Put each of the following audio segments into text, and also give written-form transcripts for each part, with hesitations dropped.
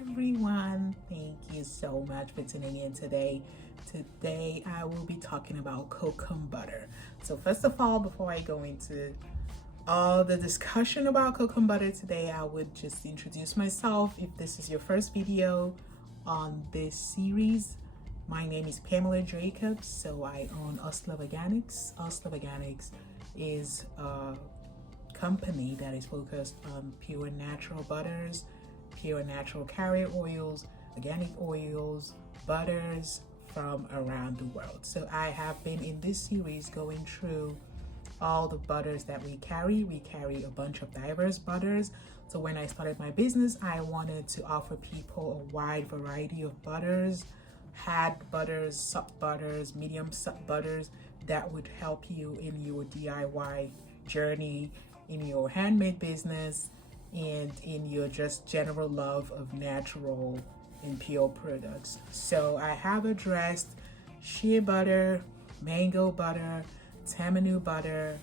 everyone, thank you so much for tuning in today. Today I will be talking about kokum butter. So first of all, before I go into all the discussion about kokum butter today, I would just introduce myself. If this is your first video on this series, my name is Pamela Jacobs. So I own Oslove Organics. Oslove Organics is a company that is focused on pure natural butters, pure natural carrier oils, organic oils, butters from around the world. So I have been in this series going through all the butters that we carry. We carry a bunch of diverse butters. So when I started my business, I wanted to offer people a wide variety of butters, hard butters, soft butters, medium soft butters that would help you in your DIY journey, in your handmade business, and in your just general love of natural and pure products. So I have addressed shea butter, mango butter, tamanu butter,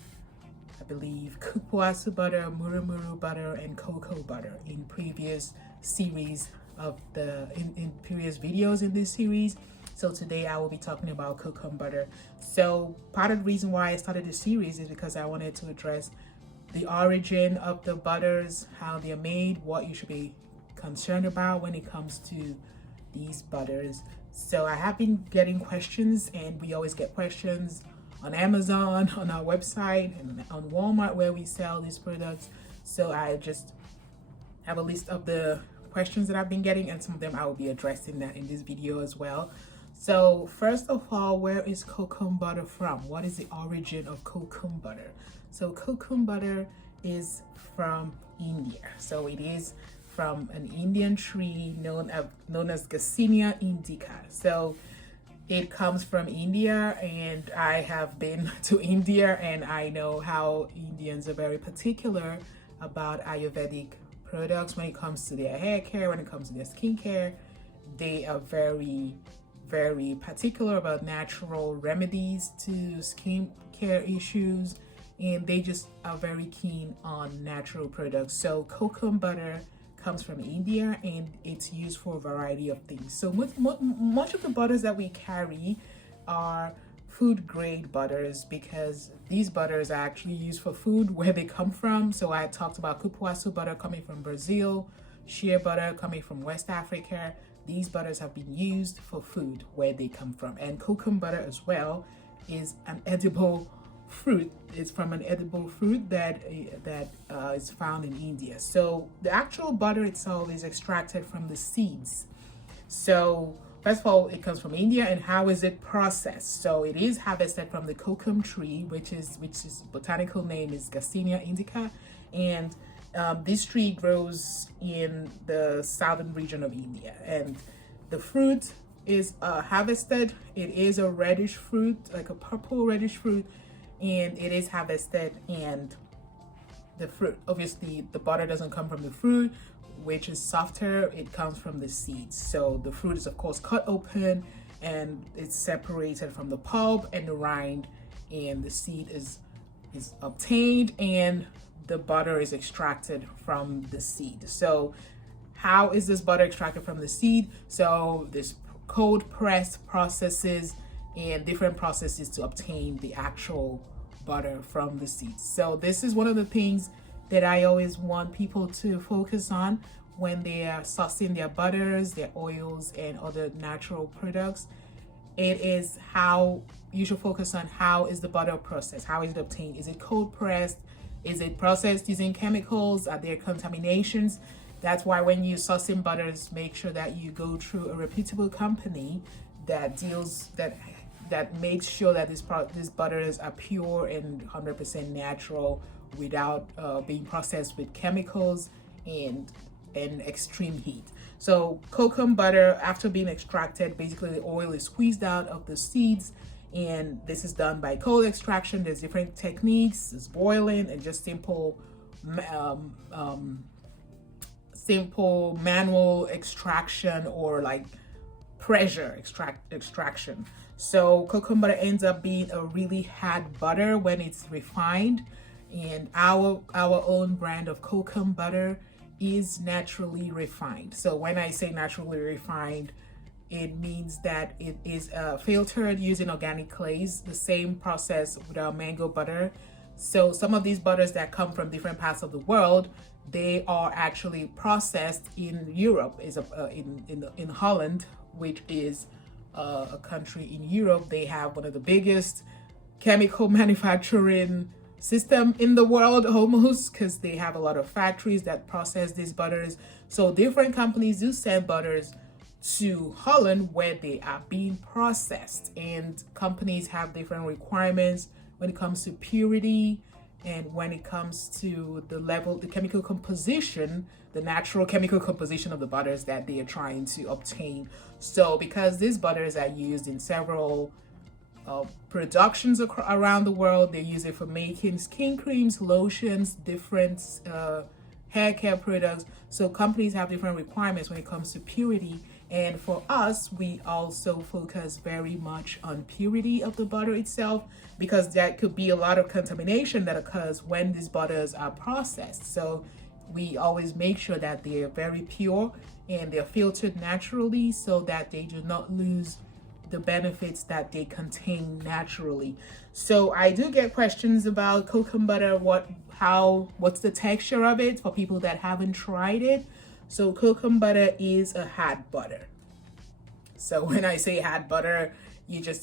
I believe kupuasu butter, murumuru butter, and cocoa butter in previous series of in previous videos in this series. So today I will be talking about kokum butter. So part of the reason why I started this series is because I wanted to address the origin of the butters, how they're made, what you should be concerned about when it comes to these butters. So I have been getting questions, and we always get questions on Amazon, on our website, and on Walmart where we sell these products. So I just have a list of the questions that I've been getting, and some of them I will be addressing that in this video as well. So first of all, where is kokum butter from? What is the origin of kokum butter? So kokum butter is from India. So it is from an Indian tree known as Garcina Indica. So it comes from India, and I have been to India, and I know how Indians are very particular about Ayurvedic products when it comes to their hair care, when it comes to their skincare. They are very, very particular about natural remedies to skin care issues, and they just are very keen on natural products. So kokum butter comes from India, and it's used for a variety of things. So much of the butters that we carry are food grade butters, because these butters are actually used for food where they come from. So I talked about kupuasu butter coming from Brazil, shea butter coming from West Africa. These butters have been used for food where they come from. And kokum butter as well is an edible fruit. It's from an edible fruit that is found in India. So the actual butter itself is extracted from the seeds. So first of all, it comes from India. And how is it processed? So it is harvested from the cocum tree, which is botanical name is Garcina Indica, and this tree grows in the southern region of India. And the fruit is harvested. It is a reddish fruit, like a purple reddish fruit, and it is harvested. And the fruit, obviously the butter doesn't come from the fruit, which is softer. It comes from the seeds. So the fruit is of course cut open, and it's separated from the pulp and the rind, and the seed is obtained, and the butter is extracted from the seed. So how is this butter extracted from the seed? So there's cold press processes and different processes to obtain the actual butter from the seeds. So this is one of the things that I always want people to focus on when they are sourcing their butters, their oils, and other natural products. It is how you should focus on how is the butter processed, how is it obtained? Is it cold pressed? Is it processed using chemicals? Are there contaminations? That's why when you're sourcing butters, make sure that you go through a reputable company that makes sure that these butters are pure and 100% natural without being processed with chemicals and extreme heat. So kokum butter, after being extracted, basically the oil is squeezed out of the seeds, and this is done by cold extraction. There's different techniques. There's boiling and just simple manual extraction, or like pressure extraction. So kokum butter ends up being a really hard butter when it's refined, and our own brand of kokum butter is naturally refined. So when I say naturally refined, it means that it is filtered using organic clays, the same process with our mango butter. So some of these butters that come from different parts of the world, they are actually processed in Europe, in Holland, which is a country in Europe. They have one of the biggest chemical manufacturing system in the world, almost, because they have a lot of factories that process these butters. So different companies do send butters to Holland where they are being processed, and companies have different requirements when it comes to purity and when it comes to the level, the chemical composition, the natural chemical composition of the butters that they are trying to obtain. So because these butters are used in several productions around the world, they use it for making skin creams, lotions, different hair care products. So companies have different requirements when it comes to purity. And for us, we also focus very much on purity of the butter itself, because that could be a lot of contamination that occurs when these butters are processed. So we always make sure that they are very pure and they're filtered naturally so that they do not lose the benefits that they contain naturally. So I do get questions about cocum butter, what's the texture of it for people that haven't tried it. So cocum butter is a hard butter. So when I say hard butter,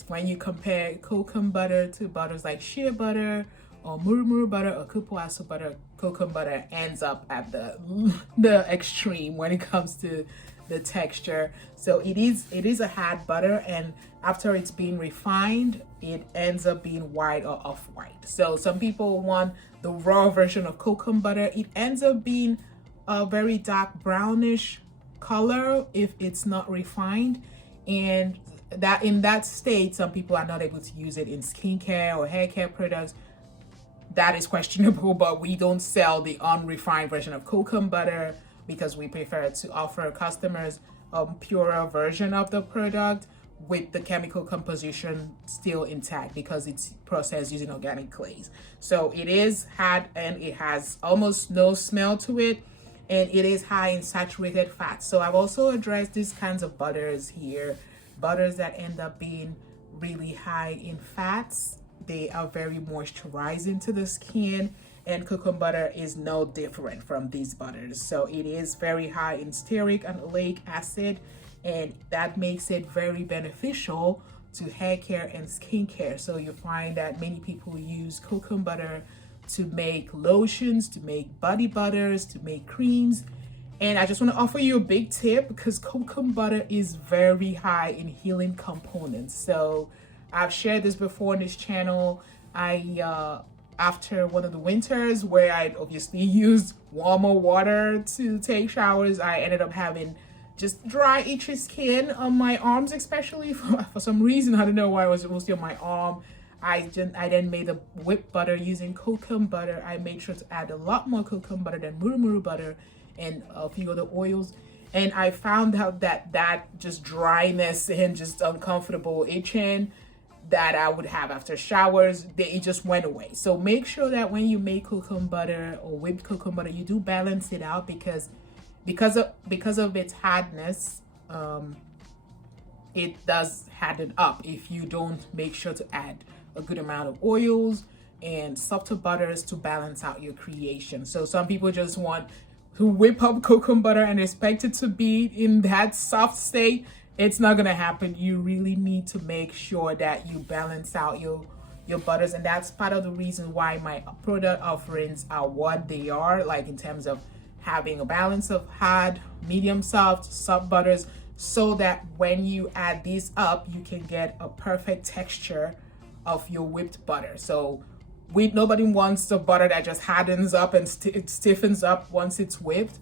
when you compare cocum butter to butters like shea butter or murumuru butter or kupuasu butter, cocum butter ends up at the extreme when it comes to the texture. So it is a hard butter, and after it's been refined, it ends up being white or off-white. So some people want the raw version of cocum butter. It ends up being a very dark brownish color if it's not refined, and that in that state, some people are not able to use it in skincare or hair care products. That is questionable, but we don't sell the unrefined version of cocum butter because we prefer to offer customers a purer version of the product with the chemical composition still intact, because it's processed using organic clays. So it is hard and it has almost no smell to it, and it is high in saturated fats. So I've also addressed these kinds of butters here, butters that end up being really high in fats. They are very moisturizing to the skin, and cocum butter is no different from these butters. So it is very high in stearic and oleic acid, and that makes it very beneficial to hair care and skincare. So you find that many people use cocum butter to make lotions, to make body butters, to make creams. And I just want to offer you a big tip, because cocum butter is very high in healing components. So I've shared this before on this channel. After one of the winters where I obviously used warmer water to take showers, I ended up having just dry, itchy skin on my arms, especially for some reason. I don't know why it was mostly on my arm. I then made a whipped butter using cocum butter. I made sure to add a lot more cocum butter than murumuru butter and a few other oils. And I found out that just dryness and just uncomfortable itching that I would have after showers, it just went away. So make sure that when you make cocum butter or whipped cocum butter, you do balance it out, because of its hardness, it does harden up if you don't make sure to add a good amount of oils and softer butters to balance out your creation. So some people just want to whip up cocum butter and expect it to be in that soft state. It's not gonna happen. You really need to make sure that you balance out your butters, and that's part of the reason why my product offerings are what they are, like in terms of having a balance of hard, medium, soft butters, so that when you add these up, you can get a perfect texture of your whipped butter. So nobody wants the butter that just hardens up and it stiffens up once it's whipped.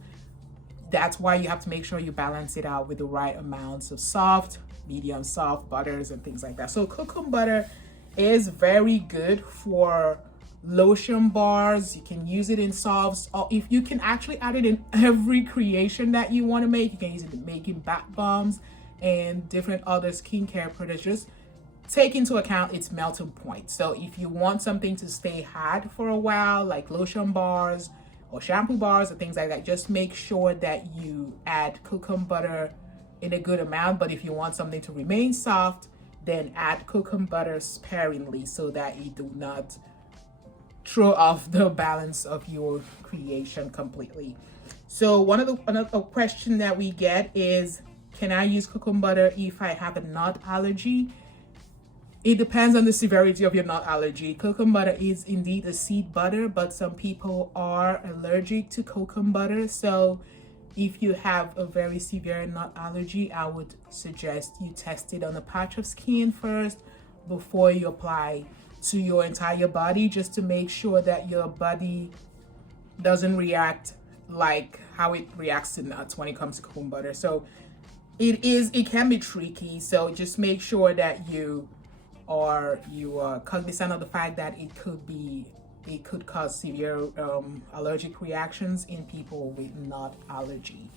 That's why you have to make sure you balance it out with the right amounts of soft, medium soft butters and things like that. So cocum butter is very good for lotion bars. You can use it in softs, or if you can actually add it in every creation that you want to make. You can use it in making bath bombs and different other skincare products. Just take into account its melting point. So if you want something to stay hard for a while, like lotion bars or shampoo bars or things like that. Just make sure that you add cocum butter in a good amount. But if you want something to remain soft, then add cocum butter sparingly so that you do not throw off the balance of your creation completely. So another question that we get is, can I use cocum butter if I have a nut allergy? It depends on the severity of your nut allergy. Cocum butter is indeed a seed butter, but some people are allergic to cocum butter. So if you have a very severe nut allergy, I would suggest you test it on a patch of skin first before you apply to your entire body, just to make sure that your body doesn't react like how it reacts to nuts when it comes to cocum butter. So it can be tricky. So just make sure that you are cognizant of the fact that it could cause severe allergic reactions in people with nut allergy.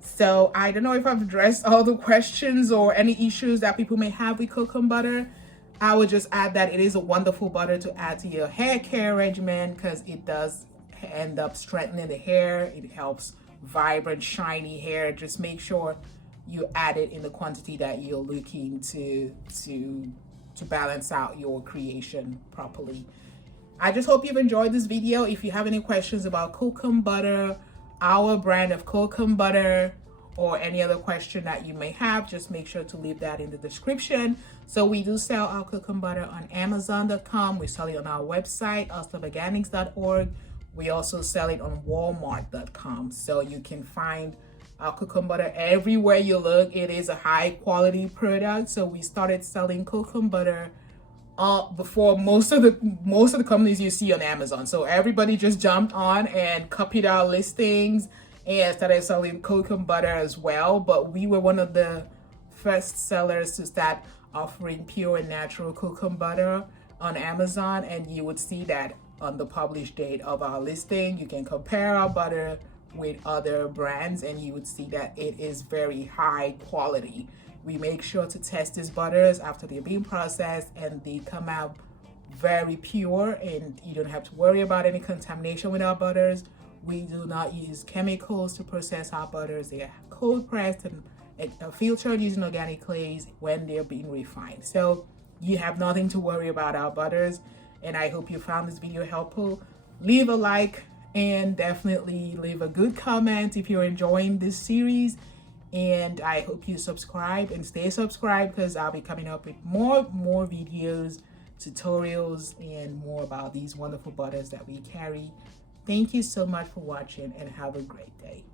So I don't know if I've addressed all the questions or any issues that people may have with cocum butter. I would just add that it is a wonderful butter to add to your hair care regimen, because it does end up strengthening the hair. It helps vibrant, shiny hair. Just make sure you add it in the quantity that you're looking to balance out your creation properly. I just hope you've enjoyed this video. If you have any questions about cocum butter, our brand of cocum butter, or any other question that you may have, just make sure to leave that in the description. So we do sell our cocum butter on Amazon.com. We sell it on our website, osloveorganics.org. We also sell it on Walmart.com. So you can find our cocum butter everywhere you look. It is a high quality product. So we started selling cocum butter before most of the companies you see on Amazon. So everybody just jumped on and copied our listings and started selling cocum butter as well. But we were one of the first sellers to start offering pure and natural cocum butter on Amazon, and you would see that on the published date of our listing. You can compare our butter with other brands and you would see that it is very high quality. We make sure to test these butters after they're being processed, and they come out very pure, and you don't have to worry about any contamination with our butters. We do not use chemicals to process our butters. They are cold pressed and filtered using organic clays when they're being refined. So you have nothing to worry about our butters, and I hope you found this video helpful. Leave a like and definitely leave a good comment if you're enjoying this series, and I hope you subscribe and stay subscribed, because I'll be coming up with more videos, tutorials, and more about these wonderful butters that we carry. Thank you so much for watching, and have a great day.